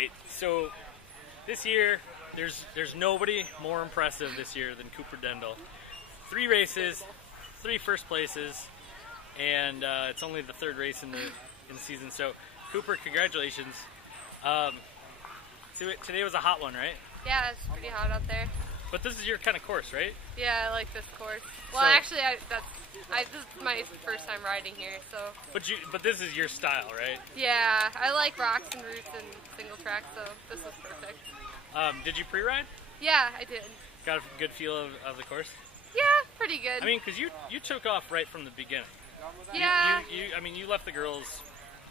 right, so this year, there's nobody more impressive this year than Cooper Dendel. 3 races, 3 first places, and it's only the 3rd race in the season. So, Cooper, congratulations. So today was a hot one, right? Yeah, it's pretty hot out there. But this is your kind of course, right? Yeah, I like this course. Well, actually, this is my first time riding here, so. But this is your style, right? Yeah, I like rocks and roots and single track, so this was perfect. Did you pre-ride? Yeah, I did. Got a good feel of the course? Yeah, pretty good. I mean, because you took off right from the beginning. Yeah. You left the girls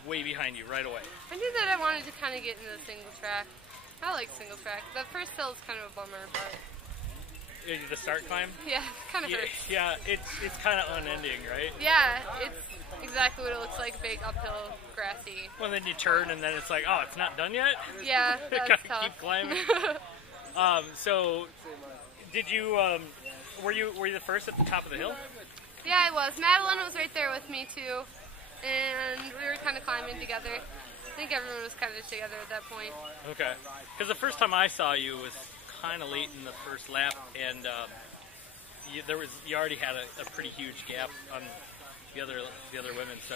way behind you right away. I knew that I wanted to kind of get into the single track. I like single track. The first hill is kind of a bummer, but. The start climb? Yeah, kind of hurts. Yeah, it's kind of unending, right? Yeah, it's exactly what it looks like, big uphill, grassy. Well, then you turn and then it's like, oh, it's not done yet? Yeah, that's tough. Keep climbing. So, did you, were you the first at the top of the hill? Yeah, I was. Madeline was right there with me, too, and we were kind of climbing together. I think everyone was kind of together at that point. Okay. Because the first time I saw you was kind of late in the first lap, and you already had a pretty huge gap on the other women. So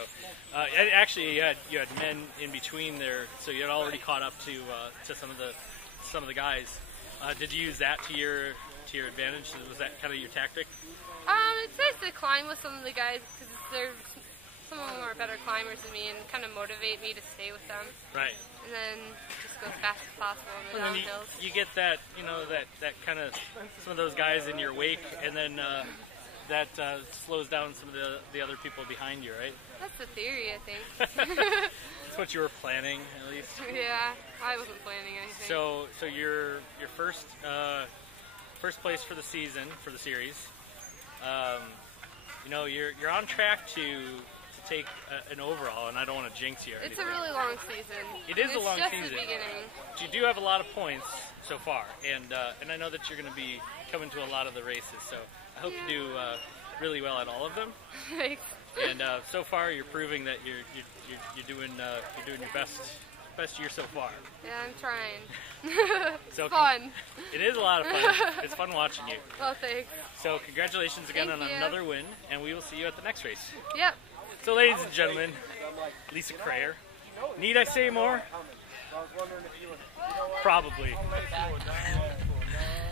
actually, you had men in between there, so you had already caught up to some of the guys. Did you use that to your advantage? Was that kind of your tactic? It's nice to climb with some of the guys because some of them are better climbers than me and kind of motivate me to stay with them. Right. And then just go as fast as possible in the downhills. You get that, that kind of, some of those guys in your wake, and then that slows down some of the other people behind you, right? That's the theory, I think. That's what you were planning, at least. Yeah, I wasn't planning anything. So your first place for the season, for the series, you're on track to take an overall, and I don't want to jinx you. It's a really long season. It is a long season. It's just the beginning. But you do have a lot of points so far, and I know that you're going to be coming to a lot of the races, so I hope you do really well at all of them. Thanks. And so far, you're proving that you're doing your best year so far. Yeah, I'm trying. It's fun. It is a lot of fun. It's fun watching you. Well, thanks. So congratulations again on another win, and we will see you at the next race. Yep. So ladies and gentlemen, Lisa Ceier. Need I say more? Probably.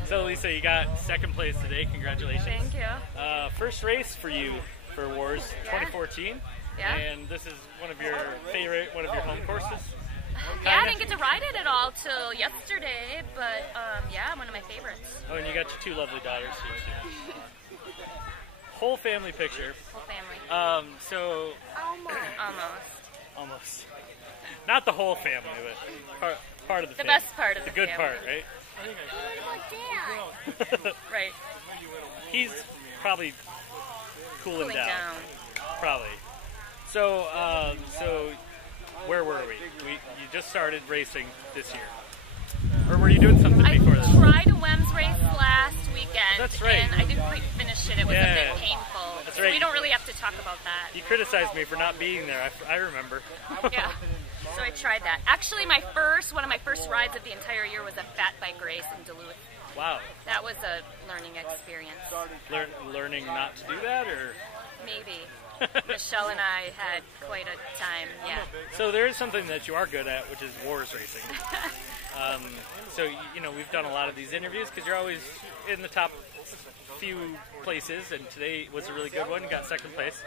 So Lisa, you got second place today. Congratulations. Thank you. First race for you for WORS 2014. Yeah. And this is one of your home courses. Yeah, I didn't get to ride it at all till yesterday, but yeah, one of my favorites. Oh, and you got your 2 lovely daughters here too. Whole family picture. Whole family. So Almost. Not the whole family, but part of the family. The best part of the good family. part, right? What about Dad? Right. He's probably cooling down. Probably. So where were we? You just started racing this year. Or were you doing something before this? I tried a WEMS race last weekend. That's right. And I didn't quite finish it. It was a bit painful. That's so right. we don't really have to talk about that. You criticized me for not being there. I remember. Yeah. So I tried that. Actually, one of my first rides of the entire year was a fat bike race in Duluth. Wow. That was a learning experience. Learning not to do that, or? Maybe. Michelle and I had quite a time, yeah. So there is something that you are good at, which is WORS racing. So, we've done a lot of these interviews because you're always in the top few places, and today was a really good one. You got second place.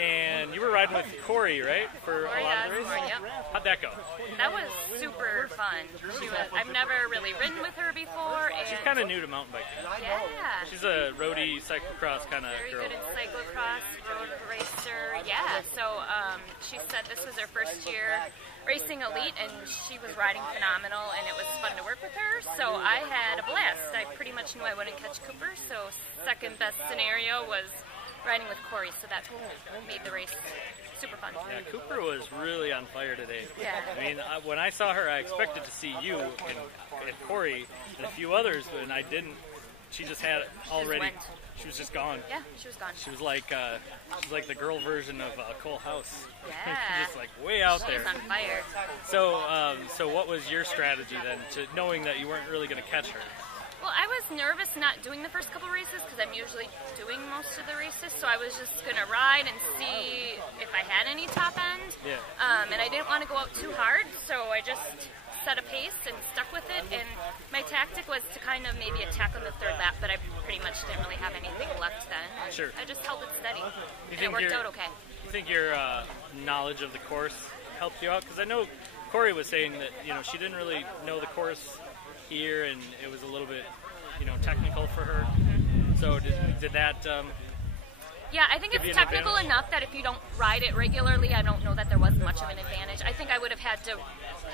And you were riding with Corrie, right? For a lot of the races? Yep. How'd that go? That was super fun. I've never really ridden with her before. And she's kind of new to mountain biking. Yeah. She's a roadie cyclocross kind of girl. Very good at cyclocross, road racer. Yeah. So she said this was her first year racing elite, and she was riding phenomenal, and it was fun to work with her. So I had a blast. I pretty much knew I wouldn't catch Cooper, so second best scenario was riding with Corrie, so that made the race super fun. Yeah, Cooper was really on fire today. Yeah. I mean, when I saw her, I expected to see you and Corrie and a few others, and I didn't she just had already. She was just gone. Yeah, she was gone. She was like the girl version of Cole House. Yeah. Just like way out there. She was on fire. So what was your strategy then, to knowing that you weren't really going to catch her? Well, I was nervous not doing the first couple races because I'm usually doing most of the races, so I was just going to ride and see if I had any top end. Yeah. And I didn't want to go out too hard, so I just set a pace and stuck with it. And my tactic was to kind of maybe attack on the third lap, but I pretty much didn't really have anything left then. And sure. I just held it steady, and it worked out okay. You think your knowledge of the course helped you out? Because I know Corey was saying that she didn't really know the course here, and it was a little bit, technical for her. Mm-hmm. So did that? Yeah, I think it's technical enough that if you don't ride it regularly, I don't know that there was much of an advantage. I think I would have had to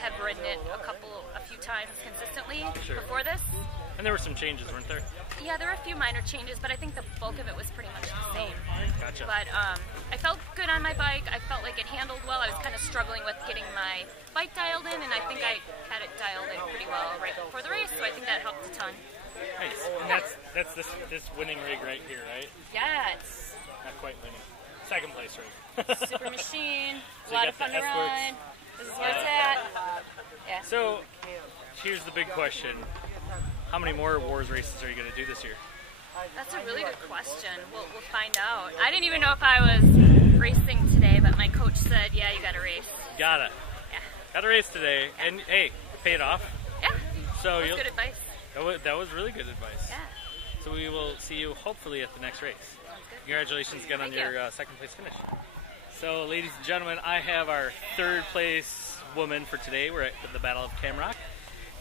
have ridden it a few times consistently before this. And there were some changes, weren't there? Yeah, there were a few minor changes, but I think the bulk of it was pretty much the same. Gotcha. But I felt good on my bike. I felt like it handled well. I was kind of struggling with getting my bike dialed in, and I think I had it dialed in pretty well right before the race, so I think that helped a ton. Nice. And that's this winning rig right here, right? Yeah, it's not quite winning. Second place rig. Super machine. So a lot of fun to ride. This is where it's at. Yeah. So here's the big question. How many more WORS races are you going to do this year? That's a really good question. We'll find out. I didn't even know if I was racing today, but my coach said, yeah, you got to race. Gotta. Yeah. Got to race today. Yeah. And, hey, it paid off. Yeah. So that's good advice. That was really good advice. Yeah. So we will see you hopefully at the next race. Congratulations again on your second place finish. So, ladies and gentlemen, I have our third place woman for today. We're at the Battle of Camrock.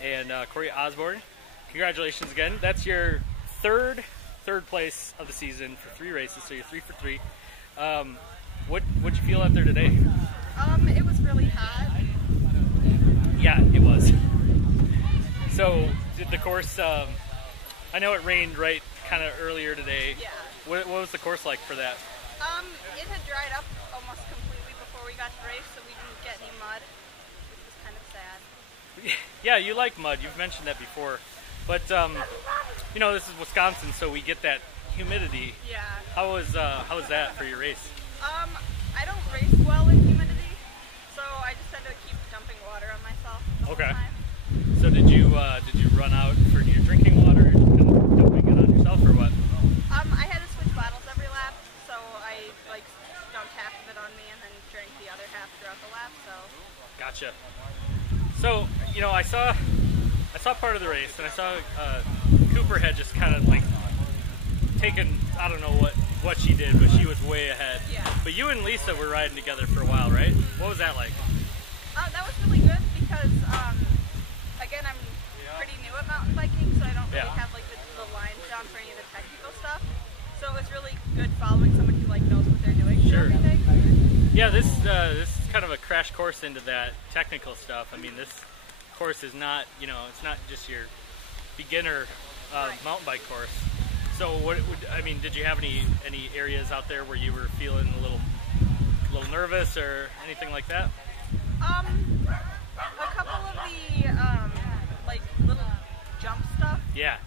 And Cory Osborne. Congratulations again. That's your third place of the season for 3 races, so you're 3 for 3. What'd you feel out there today? It was really hot. Yeah, it was. So, did the course, I know it rained right kind of earlier today. Yeah. What was the course like for that? It had dried up almost completely before we got to race, so we didn't get any mud, which was kind of sad. Yeah, you like mud. You've mentioned that before. But, this is Wisconsin, so we get that humidity. Yeah. How was that for your race? I don't race well in humidity, so I just had to keep dumping water on myself the whole time. So did you run out for your drinking water and dumping it on yourself, or what? I had to switch bottles every lap, so I dumped half of it on me and then drank the other half throughout the lap. So. Gotcha. So I saw part of the race, and I saw Cooper had just kind of taken, I don't know what she did, but she was way ahead. Yeah. But you and Lisa were riding together for a while, right? What was that like? That was really good because, again, I'm pretty new at mountain biking, so I don't really have the lines down for any of the technical stuff. So it was really good following someone who knows what they're doing for everything. Yeah, this is kind of a crash course into that technical stuff. I mean, this course is not, it's not just your beginner mountain bike course. So did you have any areas out there where you were feeling a little nervous or anything like that? A couple of the little jump stuff. Yeah.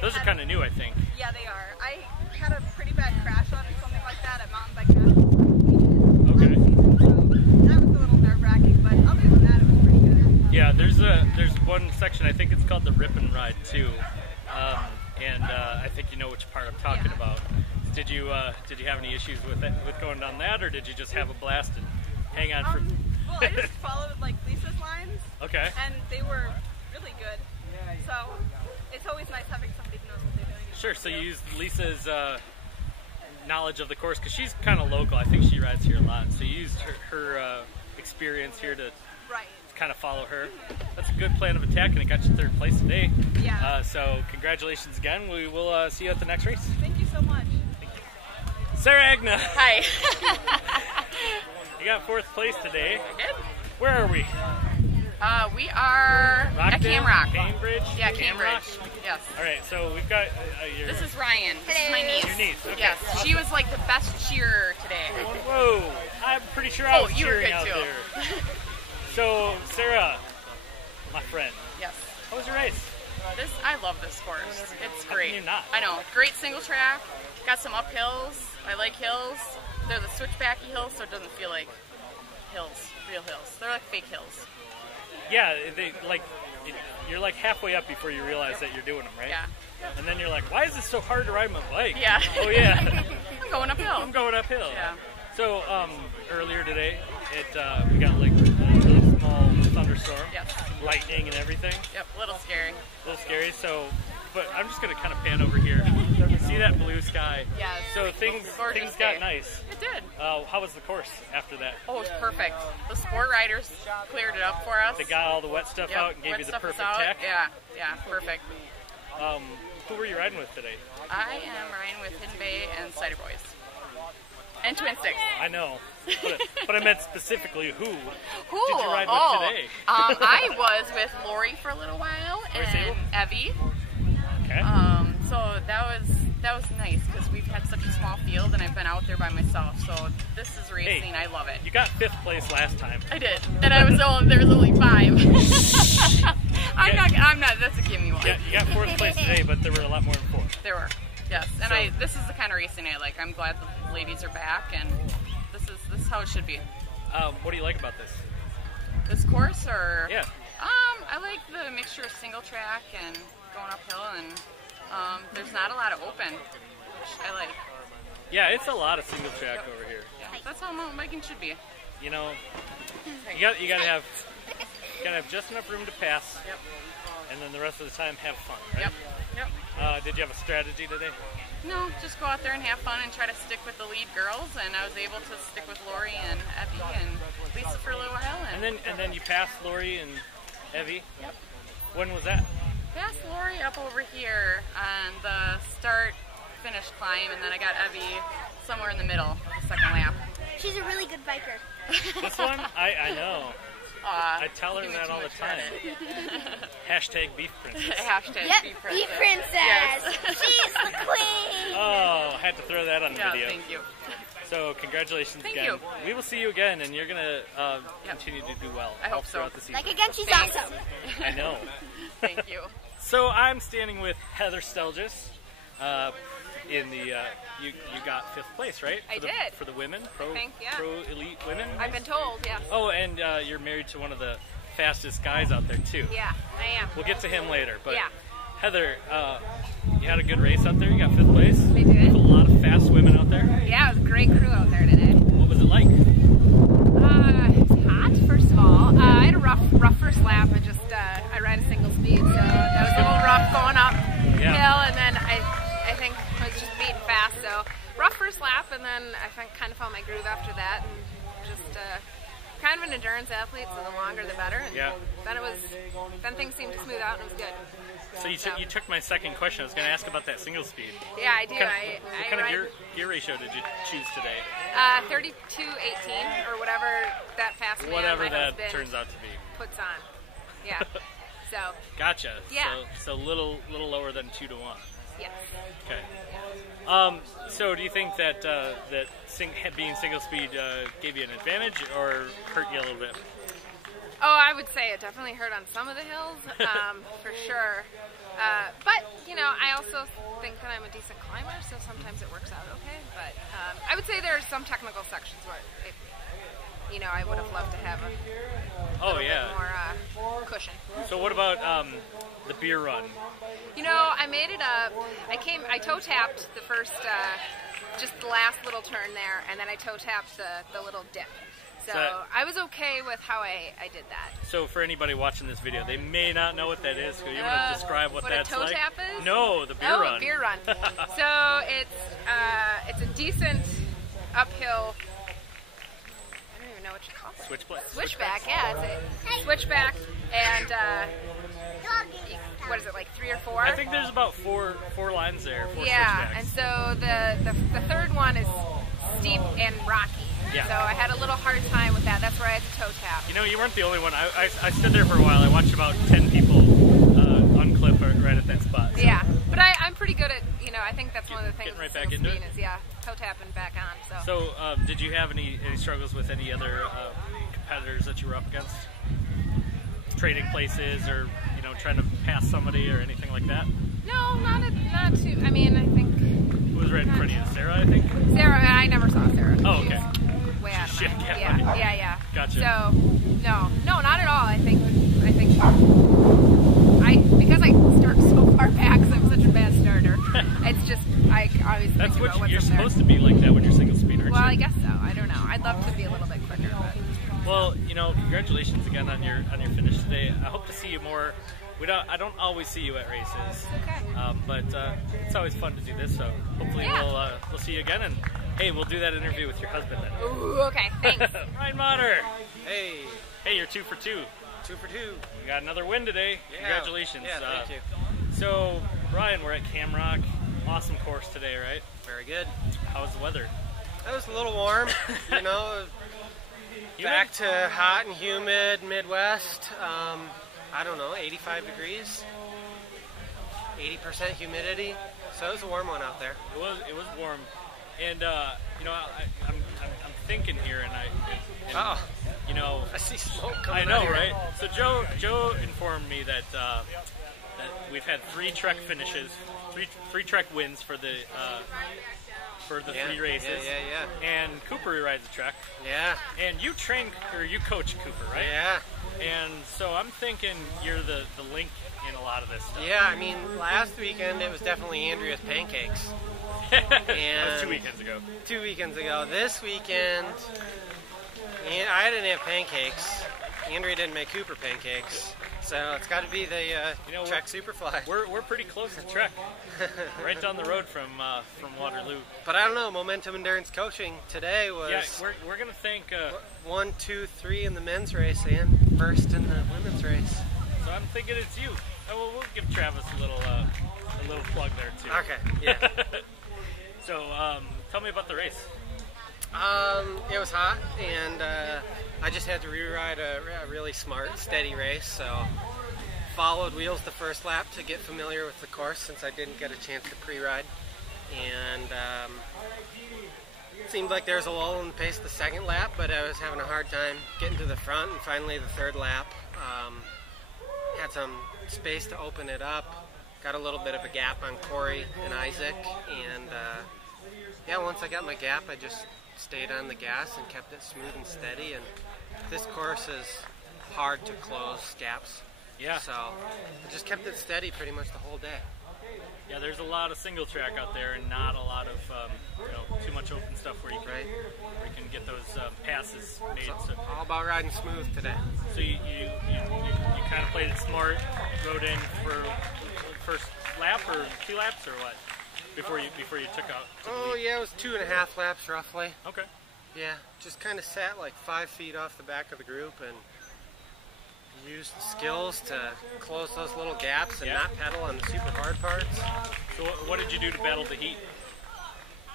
Those are kind of new, I think. Yeah, they are. I had a pretty bad crash on something like that at Mountain Bike National. Okay. So that was a little nerve-wracking, but other than that, it was pretty good. Yeah, there's one section, I think it's called the Rip and Ride too, and I think you know which part I'm talking about. Did you have any issues with going down that, or did you just have a blast and hang on for? Well, I just followed Lisa's lines. Okay. And they were really good. So it's always nice having somebody who knows what they're doing. Sure. So you used Lisa's knowledge of the course because she's kind of local. I think she rides here a lot. So you used her experience here to kind of follow her. That's a good plan of attack, and it got you third place today. Yeah. So congratulations again. We will see you at the next race. Thank you so much. Thank you. Sarah Agna. Hi. You got fourth place today. Good. Where are we? We are at Camrock. Cambridge? Yeah, Cambridge. Yes. All right, so we've got your... This is Ryan. This is my niece. Your niece, okay. Yes, she was the best cheerer today. Whoa, I'm pretty sure I was you were cheering good out too. there. So, Sarah, my friend. Yes. How was your race? I love this course. It's great. How can you not? I know. Great single track. Got some up hills. I like hills. They're the switchbacky hills, so it doesn't feel like hills, real hills. They're like fake hills. Yeah, you're like halfway up before you realize that you're doing them, right? Yeah. And then you're like, why is it so hard to ride my bike? Yeah. Oh, yeah. I'm going uphill. I'm going uphill. Yeah. So, earlier today, we got like a really small thunderstorm. Yes. Lightning and everything. Yep, a little scary. A little scary, so, but I'm just going to kind of pan over here. See that blue sky? Yes. So things got nice. It did. How was the course after that? Oh, it was perfect. The sport riders cleared it up for us. They got all the wet stuff out and gave you the perfect tack? Yeah, perfect. Who were you riding with today? I am riding with Hidden Bay and Ciderboys. And Twin Sticks. I know. But I meant specifically who. Who? Did you ride with today? I was with Lori for a little while and Evie. Okay. So that was nice because we've had such a small field and I've been out there by myself. So this is racing. Hey, I love it. You got 5th place last time. I did, and there was only 5. I'm not. That's a gimme one. Yeah, you got 4th place today, but there were a lot more than 4. There were. Yes, and this is the kind of racing I like. I'm glad the ladies are back, and this is how it should be. What do you like about this? This course, or yeah, I like the mixture of single track and going uphill, and there's not a lot of open, which I like. Yeah, it's a lot of single track over here. Yeah, that's how mountain biking should be. You know, you gotta have just enough room to pass. Yep. And then the rest of the time have fun, right? Yep. Did you have a strategy today? No, just go out there and have fun and try to stick with the lead girls, and I was able to stick with Lori and Evie and Lisa for a little while. And then you passed Lori and Evie. Yep. When was that? Passed Lori up over here on the start-finish climb, and then I got Evie somewhere in the middle, the second lap. She's a really good biker. This one? I know. I tell her that all the time. Hashtag beef princess. Hashtag yep, beef princess. Beef princess. Yes. She's the queen. Oh, had to throw that on the video. Thank you. So congratulations Thank again. you. We will see you again, and you're gonna continue to do well. I hope so. Throughout the season. Like again, she's Thanks. awesome. I know. Thank you. So I'm standing with Heather Stelljes. In the you got 5th place, right? I did. For the women, pro elite women. I've been told, yeah. Oh, and you're married to one of the fastest guys out there too. Yeah, I am. We'll get to him later, but yeah. Heather, you had a good race out there. You got 5th place. I did. With a lot of fast women out there. Yeah, it was a great crew out there today. What was it like? It's hot, first of all. I had a rough first lap. I ran a single speed, so that was a little rough going up hill, and then I think I was just beating fast, so rough first lap, and then I kind of found my groove after that, and just kind of an endurance athlete, so the longer the better, and then things seemed to smooth out, and it was good. So you took my second question. I was going to ask about that single speed. Yeah, I do. What kind of gear ratio did you choose today? 32-18, or whatever that fast man Whatever my that husband turns out to be. puts on. Yeah. So. Gotcha. Yeah. So little lower than 2 to 1. Yes. Okay. So do you think that being single speed gave you an advantage or hurt you a little bit? Oh, I would say it definitely hurt on some of the hills, for sure. But, I also think that I'm a decent climber, so sometimes it works out okay. But I would say there are some technical sections where, I would have loved to have a little bit more cushion. So what about the beer run? I made it up. I toe tapped the first, just the last little turn there, and then I toe tapped the little dip. So I was okay with how I did that. So for anybody watching this video, they may not know what that is. Could you want to describe what that's like? What a toe tap is? No, the beer run. Oh, beer run. So it's a decent uphill. I don't even know what you call it. Switchback. Yeah, it's a switchback, and what is it, like 3 or 4? I think there's about four lines there. Yeah, and so the third one is steep and rocky. Yeah. So I had a little hard time with that. That's where I had the toe tap. You weren't the only one. I stood there for a while. I watched about 10 people unclip right at that spot. So. Yeah, but I'm pretty good at, I think that's one of the things right back into it. Is, toe tapping back on. So did you have any struggles with any other competitors that you were up against? Trading places or, trying to pass somebody or anything like that? No, not too. I mean, I think. Who was right in front of you? Sarah, I think? Sarah, I never saw Sarah. Oh, okay. She's way out of my Shit, yeah. Gotcha. So, no, not at all. I think because I start so far back, because I'm such a bad starter. It's just I always That's think about what's you're up supposed there. to be like that when you're single speed, aren't Well, you? I guess so. I don't know. I'd love to be a little bit quicker, but. Well, congratulations again on your finish today. I hope to see you more. I don't always see you at races, Okay. but it's always fun to do this. So hopefully we'll see you again, and hey, we'll do that interview with your husband then. Ooh, okay. Thanks. Ryan Motter. Hey, You're 2 for 2. 2 for 2. You got another win today. Yeah. Congratulations. Yeah, thank you. So, Ryan, we're at Camrock. Awesome course today, right? Very good. How was the weather? It was a little warm, back to hot and humid Midwest. I don't know, 85 degrees, 80% humidity. So it was a warm one out there. It was warm, and I'm thinking here, and I see smoke coming I know, out here. right? So Joe informed me that we've had 3 Trek finishes, three Trek wins for the 3 races. Yeah. And Cooper rides a Trek. Yeah. And you coach Cooper, right? Yeah. And so I'm thinking you're the link in a lot of this stuff. Yeah, I mean, last weekend it was definitely Andrea's pancakes. That was 2 weekends ago. 2 weekends ago. This weekend, I didn't have pancakes. Andrea didn't make Cooper pancakes. So it's got to be the Trek Superfly. We're pretty close to Trek, right down the road from Waterloo. But I don't know. Momentum Endurance Coaching today was. Yeah, we're gonna thank 1, 2, 3 in the men's race and first in the women's race. So I'm thinking it's you. We'll give Travis a little plug there too. Okay. Yeah. So tell me about the race. It was hot, and I just had to rewrite a really smart, steady race. So followed wheels the first lap to get familiar with the course, since I didn't get a chance to pre-ride. And it seemed like there was a lull in the pace the second lap, but I was having a hard time getting to the front. And finally, the third lap, had some space to open it up. Got a little bit of a gap on Cory and Isaac, and once I got my gap, I just stayed on the gas and kept it smooth and steady. And this course is hard to close gaps. Yeah. So I just kept it steady pretty much the whole day. Yeah, there's a lot of single track out there, and not a lot of too much open stuff where you can get those passes made. So all about riding smooth today. So you kind of played it smart, rode in for first lap or 2 laps or what? Before you took out? Oh yeah, it was 2.5 laps roughly. Okay. Yeah, just kind of sat like 5 feet off the back of the group and used the skills to close those little gaps and not pedal on the super hard parts. So what did you do to battle the heat?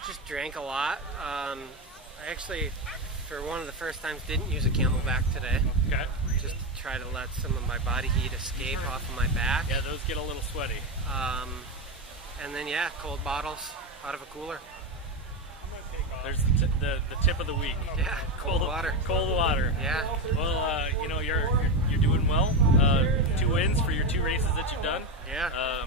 Just drank a lot. I actually, for one of the first times, didn't use a Camelback today. Okay. Just to try to let some of my body heat escape off of my back. Yeah, those get a little sweaty. And then cold bottles out of a cooler. There's the tip of the week. Yeah, cold water. Cold water. Yeah. Well, you're doing well. 2 wins for your 2 races that you've done. Yeah.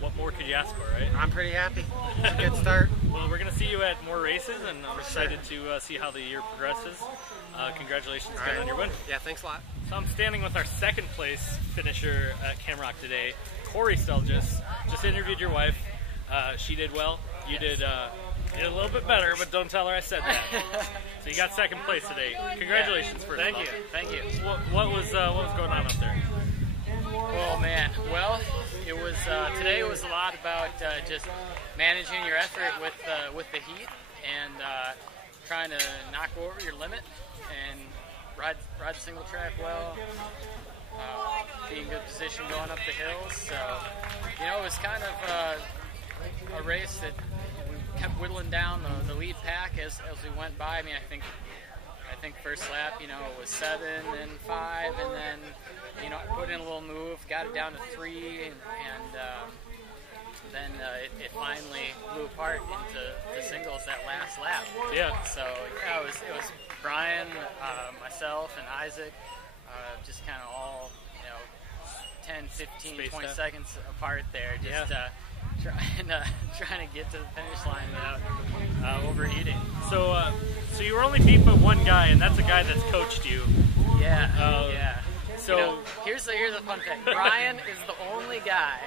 What more could you ask for, right? I'm pretty happy. It's a good start. Well, we're going to see you at more races, and I'm excited to see how the year progresses. Congratulations again on your win. Yeah, thanks a lot. So I'm standing with our 2nd place finisher at Camrock today, Cory Stelljes. Just interviewed your wife. She did well. You did a little bit better, but don't tell her I said that. So you got 2nd place today. Congratulations for Thank you. What was going on up there? Oh man, well, it was today. It was a lot about just managing your effort with the heat and trying to knock over your limit and ride the single track well. Be in good position going up the hills. So it was kind of a race that we kept whittling down the lead pack as we went by. I mean, I think first lap, it was 7 and 5, and then I put in a little move, got it down to 3, and then it finally blew apart into the singles that last lap. Yeah. So it was Brian, myself, and Isaac, just kind of all 10, 15, 20 seconds apart there, just trying to get to the finish line without overheating. So you were only beat by one guy, and that's a guy that's coached you. Yeah, yeah. So here's the fun thing. Brian is the only guy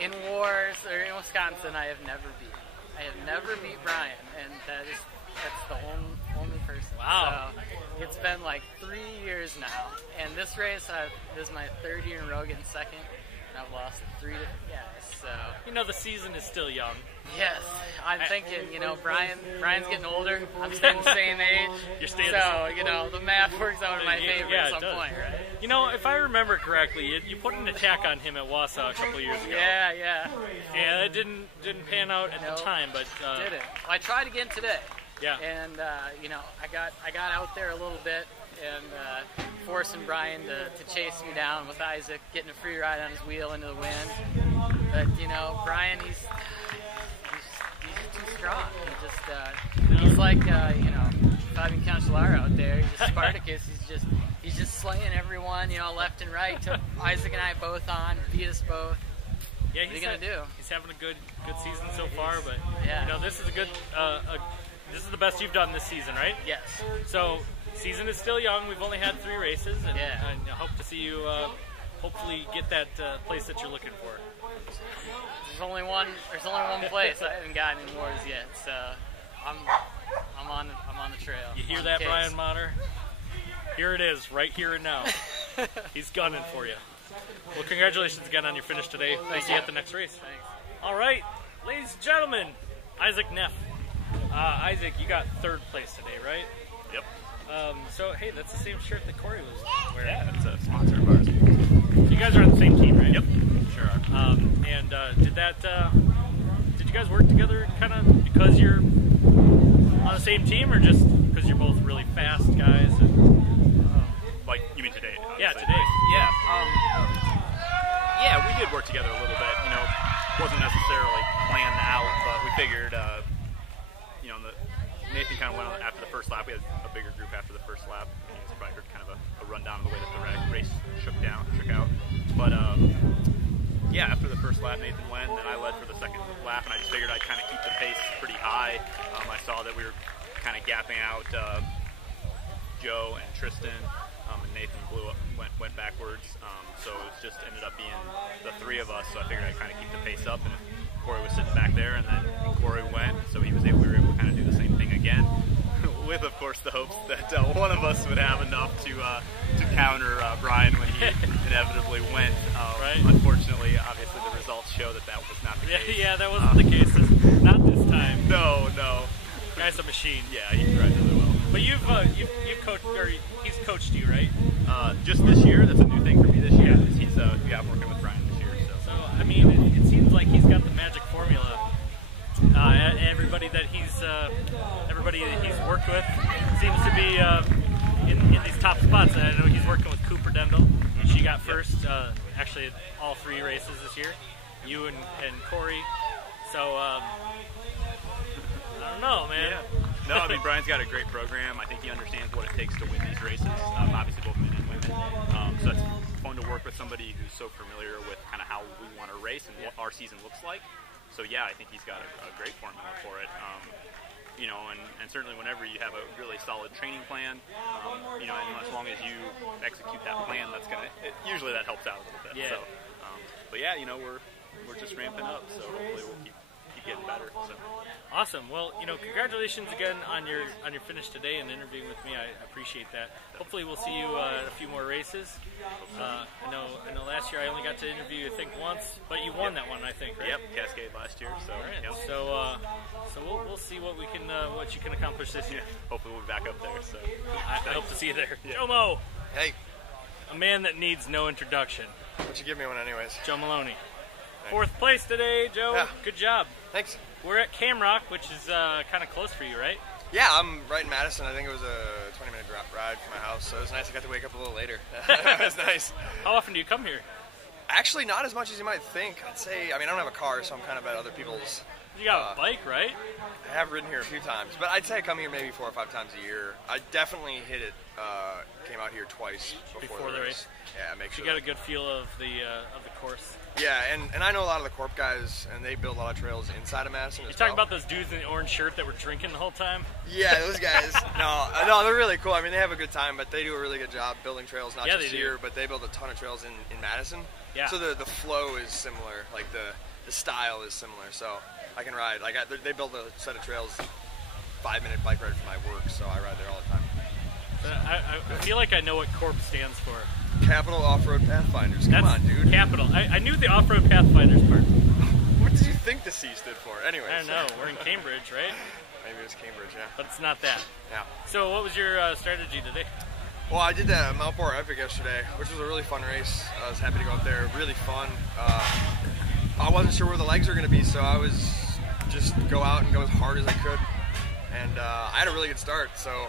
in WORS or in Wisconsin I have never beat. I have never beat Brian, and that's the only person. Wow. So it's been like 3 years now, and this race this is my third year in a row getting second, and I've lost 3 different guys. So the season is still young. Yes, I'm thinking, Brian's getting older. I'm staying the same age. You're staying the math works out in my favor at some point, right? If I remember correctly, you put an attack on him at Wausau a couple years ago. Yeah. And it didn't pan out at the time, but didn't. Well, I tried again today. Yeah. And I got out there a little bit and forcing Brian to chase me down with Isaac, getting a free ride on his wheel into the wind. But Brian, he's too strong. He's like Fabian Cancellara out there. He's just Spartacus. He's just slaying everyone, left and right. Took Isaac and I both on, beat us both. Yeah, what are you gonna do? He's having a good season so far, but yeah. This is a good. This is the best you've done this season, right? Yes. So season is still young. We've only had 3 races, and I hope to see you hopefully get that place that you're looking for. There's only one place I haven't gotten in WORS yet, so I'm on the trail. You hear that, Brian Motter? Here it is, right here and now. He's gunning for you. Well, congratulations again on your finish today. We'll see you at the next race. Thanks. All right, ladies and gentlemen, Isaac Nef. Isaac, you got 3rd place today, right? Yep. So, hey, that's the same shirt that Cory was wearing. Yeah, it's a sponsor of ours. You guys are on the same team, right? Yep, sure are. And did you guys work together kind of because you're on the same team, or just because you're both really fast guys? Like, you mean today? Yeah, today. Yeah. Yeah, we did work together a little bit. Wasn't necessarily planned out, but we figured, Nathan kind of went on after the first lap. We had a bigger group after the first lap. You probably heard kind of a rundown of the way that the race shook out. But, yeah, after the first lap, Nathan went, and then I led for the second lap, and I just figured I'd kind of keep the pace pretty high. I saw that we were kind of gapping out Joe and Tristan, and Nathan went backwards. So it just ended up being the 3 of us, so I figured I'd kind of keep the pace up, and Cory was sitting back there, and then Cory went, so we were able to kind of do the same thing again, with, of course, the hopes that one of us would have enough to counter Brian when he inevitably went. Right. Unfortunately, obviously, the results show that was not the case. Yeah, that wasn't the case. Not this time. No. Guy's a machine. Yeah, he tried really well. But you've coached, or he's coached you, right? Just this year. That's a new thing for me this year. I'm working with Brian this year. So I mean, it seems like he's got the magic formula. Everybody that he's worked with seems to be in these top spots. And I know he's working with Cooper Dendel. She got first, actually, all 3 races this year. You and Cory. So I don't know, man. Yeah. No, I mean, Brian's got a great program. I think he understands what it takes to win these races, obviously both men and women. So it's fun to work with somebody who's so familiar with kind of how we want to race and what our season looks like. So yeah, I think he's got a great formula for it. And certainly whenever you have a really solid training plan, and as long as you execute that plan, usually that helps out a little bit. Yeah. So, but yeah, we're just ramping up, so hopefully we'll keep getting better. So. Awesome. Well, congratulations again on your finish today and interviewing with me. I appreciate that. Hopefully, we'll see you at a few more races. I know. Last year I only got to interview you, I think, once, but you won that one, I think, right? Yep, Cascade last year. So, right. Yep. So we'll see what you can accomplish this year. Hopefully, we'll be back up there. So I hope to see you there. Yeah. Joe Mo. Hey. A man that needs no introduction. Why don't you give me one anyways? Joe Maloney. Thanks. 4th place today, Joe. Yeah. Good job. Thanks. We're at Camrock, which is kind of close for you, right? Yeah, I'm right in Madison. I think it was a 20-minute ride from my house, so it was nice. I got to wake up a little later. It was nice. How often do you come here? Actually, not as much as you might think. I don't have a car, so I'm kind of at other people's. You got a bike, right? I have ridden here a few times, but I'd say I come here maybe 4 or 5 times a year. I definitely hit it, came out here twice before the race. Yeah, make sure. You got a good feel of the course. Yeah, and I know a lot of the Corp guys, and they build a lot of trails inside of Madison. You talking about those dudes in the orange shirt that were drinking the whole time? Yeah, those guys. No, they're really cool. I mean, they have a good time, but they do a really good job building trails, not just here, but they build a ton of trails in Madison. Yeah. So the flow is similar, like the style is similar. So I can ride. Like they build a set of trails, 5-minute bike ride for my work, so I ride there all the time. I feel like I know what Corp stands for. Capital Off-Road Pathfinders. Come on, dude. Capital. I knew the Off-Road Pathfinders part. What did you think the C stood for? Anyways. I don't know. We're in Cambridge, right? Maybe it was Cambridge, yeah. But it's not that. Yeah. So what was your strategy today? Well, I did the Mount Boar Epic yesterday, which was a really fun race. I was happy to go up there. Really fun. I wasn't sure where the legs were going to be, so I was just go out and go as hard as I could. And I had a really good start, so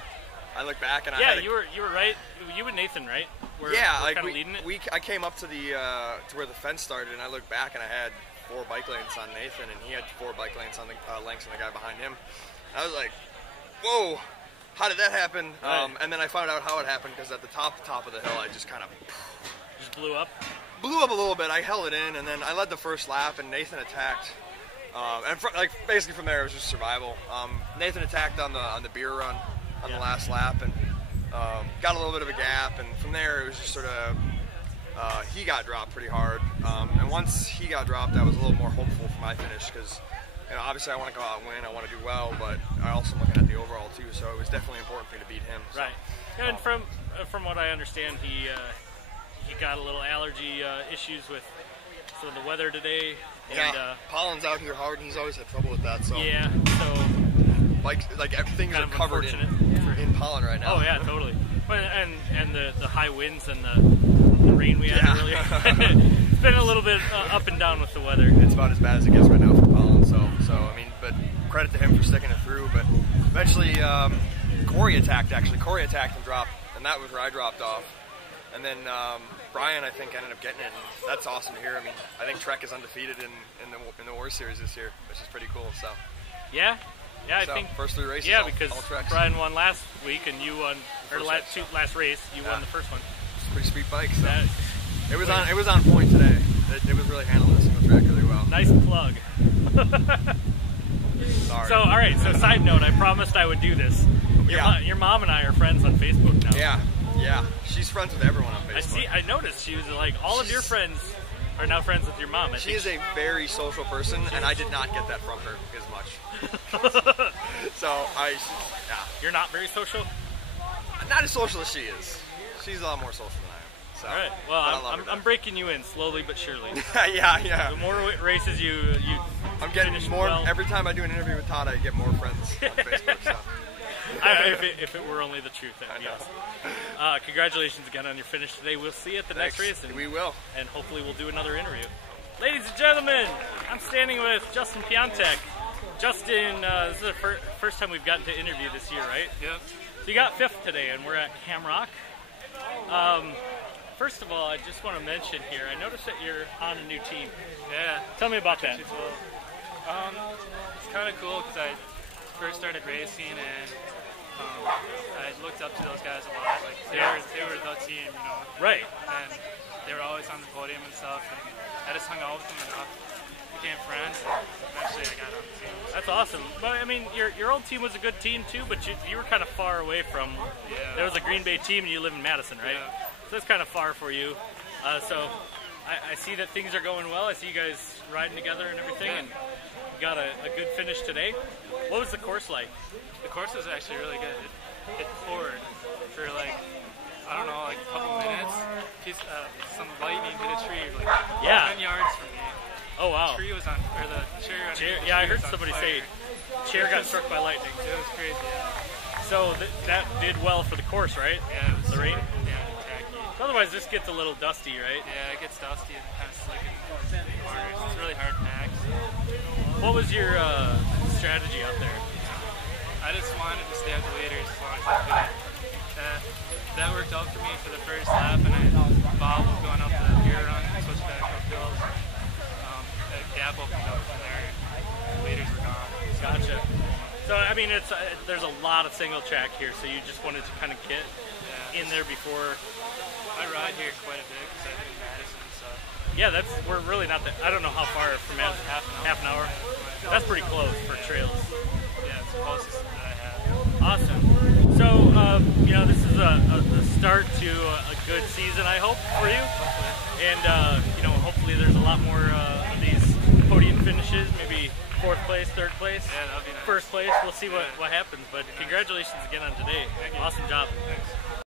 I look back and you were right. You and Nathan, right? We're like kind of leading it. I came up to the to where the fence started, and I looked back and I had 4 bike lanes on Nathan, and he had 4 bike lanes on the lengths on the guy behind him. And I was like, "Whoa, how did that happen?" Right. And then I found out how it happened because at the top of the hill, I just kind of blew up. Blew up a little bit. I held it in, and then I led the first lap, and Nathan attacked. Basically from there, it was just survival. Nathan attacked on the beer run on the last lap, and got a little bit of a gap, and from there it was just sort of he got dropped pretty hard, and once he got dropped, I was a little more hopeful for my finish because obviously I want to go out and win, I want to do well, but I also am looking at the overall too, so it was definitely important for me to beat him. So. Right, and from what I understand, he got a little allergy issues with some of the weather today. And, pollen's out here hard, and he's always had trouble with that. So yeah, so things are covered in pollen right now. Oh yeah, totally. And the high winds and the rain we had earlier. It's been a little bit up and down with the weather. It's about as bad as it gets right now for pollen. So I mean, but credit to him for sticking it through. But eventually, Cory attacked. Actually, Cory attacked and dropped, and that was where I dropped off. And then Brian, I think, ended up getting it, and that's awesome to hear. I mean, I think Trek is undefeated in the WORS series this year, which is pretty cool. So yeah, I think first 3 races. Yeah, all because Treks. Brian won last week, and you won last race. You won the first one. It's a pretty sweet bike. So it was on point today. It was really handling the single track really well. Nice plug. Sorry. So all right. So side note, I promised I would do this. Your mom and I are friends on Facebook now. Yeah, she's friends with everyone on Facebook. I noticed she was like, all of your friends are now friends with your mom. She is a very social person, and I did not get that from her as much. So You're not very social? Not as social as she is. She's a lot more social than I am. So, all right. Well, I'm breaking you in slowly but surely. yeah. The more races you I'm getting more. Well. Every time I do an interview with Todd, I get more friends on Facebook. So. If it were only the truth, then yes. Congratulations again on your finish today. We'll see you at the next race. And we will. And hopefully we'll do another interview. Ladies and gentlemen, I'm standing with Justin Piontek. Justin, this is the first time we've gotten to interview this year, right? Yep. So you got 5th today, and we're at Camrock. First of all, I just want to mention here, I noticed that you're on a new team. Yeah. Tell me about that. It's kind of cool because I first started racing and I looked up to those guys a lot. Like they were the team, you know. Right. And they were always on the podium and stuff. And I just hung out with them enough, became friends, and eventually I got on the team. That's awesome. But I mean, your old team was a good team too, but you were kind of far away from. Yeah. There was a Green Bay team, and you live in Madison, right? Yeah. So it's kind of far for you. So I see that things are going well. I see you guys riding together and everything, and you got a good finish today. What was the course like? The course was actually really good. It poured for like, I don't know, like a couple minutes. Some lightning hit a tree like 10 yards from me. Oh wow. The tree was on, or the chair. Yeah, I heard somebody say chair got struck by lightning. It was crazy. Yeah. So that did well for the course, right? Yeah, it was the rain. Yeah, tacky. Otherwise, this gets a little dusty, right? Yeah, it gets dusty and kind of slick in corners. It's really hard to pack. What was your strategy out there? I just wanted to stay at the leaders as long as I could. That worked out for me for the first lap, and I followed going up the gear run, switched back up hills. A gap opened up from there. The leaders were gone. Gotcha. So I mean, there's a lot of single track here, so you just wanted to kind of get in there before I ride here quite a bit because I live in Madison, so. Yeah, we're really not that. I don't know how far from Madison. Half an hour. That's pretty close for trails. Yeah, it's the closest that I have. Awesome. So, this is a start to a good season, I hope, for you. And, hopefully there's a lot more of these podium finishes, maybe 4th place, 3rd place, yeah, that'd be nice. 1st place. We'll see what happens. But congratulations again on today. Awesome job. Thanks.